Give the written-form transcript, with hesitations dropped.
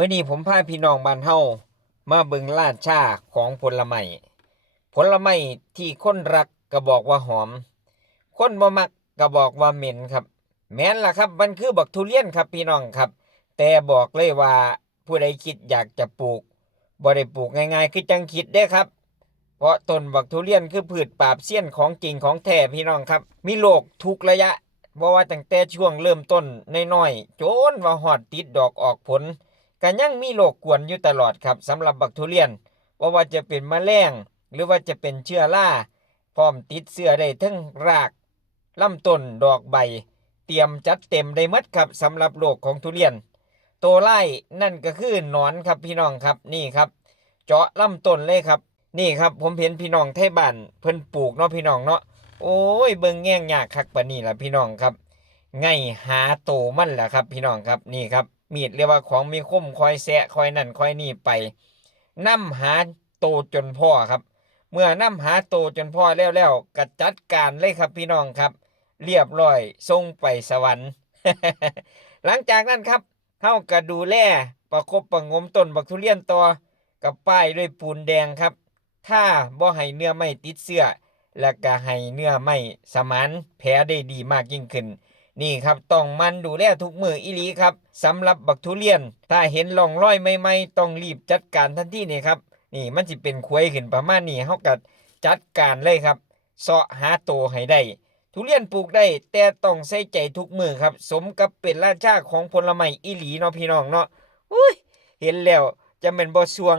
มื้อนี้ผมพาพี่น้องบ้านเฮามาเบิ่งราชาของผลไม้ที่คนรักก็บอกว่าหอมคนบ่มักก็บอกว่าเหม็นครับแม่นล่ะครับมันคือบักทุเรียนครับพี่น้องครับแต่บอกเลยว่าผู้ใดคิดอยากจะปลูกบ่ได้ปลูกง่ายๆคือจังคิดเด้ครับเพราะต้นบักทุเรียนคือพืชปราบเสี้ยนของจริงของแท้พี่น้องครับมีโรคทุกระยะบ่ว่าตั้งแต่ช่วงเริ่มต้นน้อยๆจนว่าฮอดติดดอกออกผล ก็ยังมีโรคกวนอยู่ตลอดครับสำหรับบักทุเรียนว่าจะเป็นแมลงหรือว่าจะเป็นเชื้อราพร้อมติดเชื้อได้ทั้งรากลำต้นดอกใบเตรียมจัดเต็มได้หมดครับสำหรับโรคของทุเรียนตัวไล่นั่นก็คือหนอนครับพี่น้องครับนี่ครับเจาะลำต้นเลยครับนี่ครับผมเห็นพี่น้องไทบ้านเพิ่นปลูกเนาะพี่น้องเนาะโอ้ยเบิ่งแง่งยากคักปานนี้ล่ะพี่น้องครับ ไงหาโตมันแหละครับพี่น้องครับนี่ครับมีดเรียกว่าของมีคมคอยแซะคอยนั่นคอยนี่ไปนำหาโตจนพ่อครับเมื่อนำหาโตจนพ่อแล้วก็จัดการเลยครับพี่น้องครับเรียบร้อยส่งไปสวรรค์หลังจากนั้นครับเฮาก็ดูแลประคบประงมต้นบักทุเรียนต่อกับป้ายด้วยปูนแดงครับถ้าบ่ให้เนื้อไม้ติดเสื้อและก็ให้เนื้อไม้สมานแผลได้ดีมากยิ่งขึ้น นี่ครับต้องมันดูแลทุกมืออีหลีครับสำหรับบักทุเรียนถ้าเห็นร่องรอยใหม่ๆต้องรีบจัดการทันทีนี่ครับนี่มันสิเป็นขวยขึ้นประมาณนี้เฮาก็จัดการเลยครับเสาะหาโตให้ได้ทุเรียนปลูกได้แต่ต้องใส่ใจทุกมือครับสมกับเป็นราชาของผลไม้อีหลีเนาะพี่น้องเนาะอุ้ยเห็นแล้วจะเป็นบ่สวง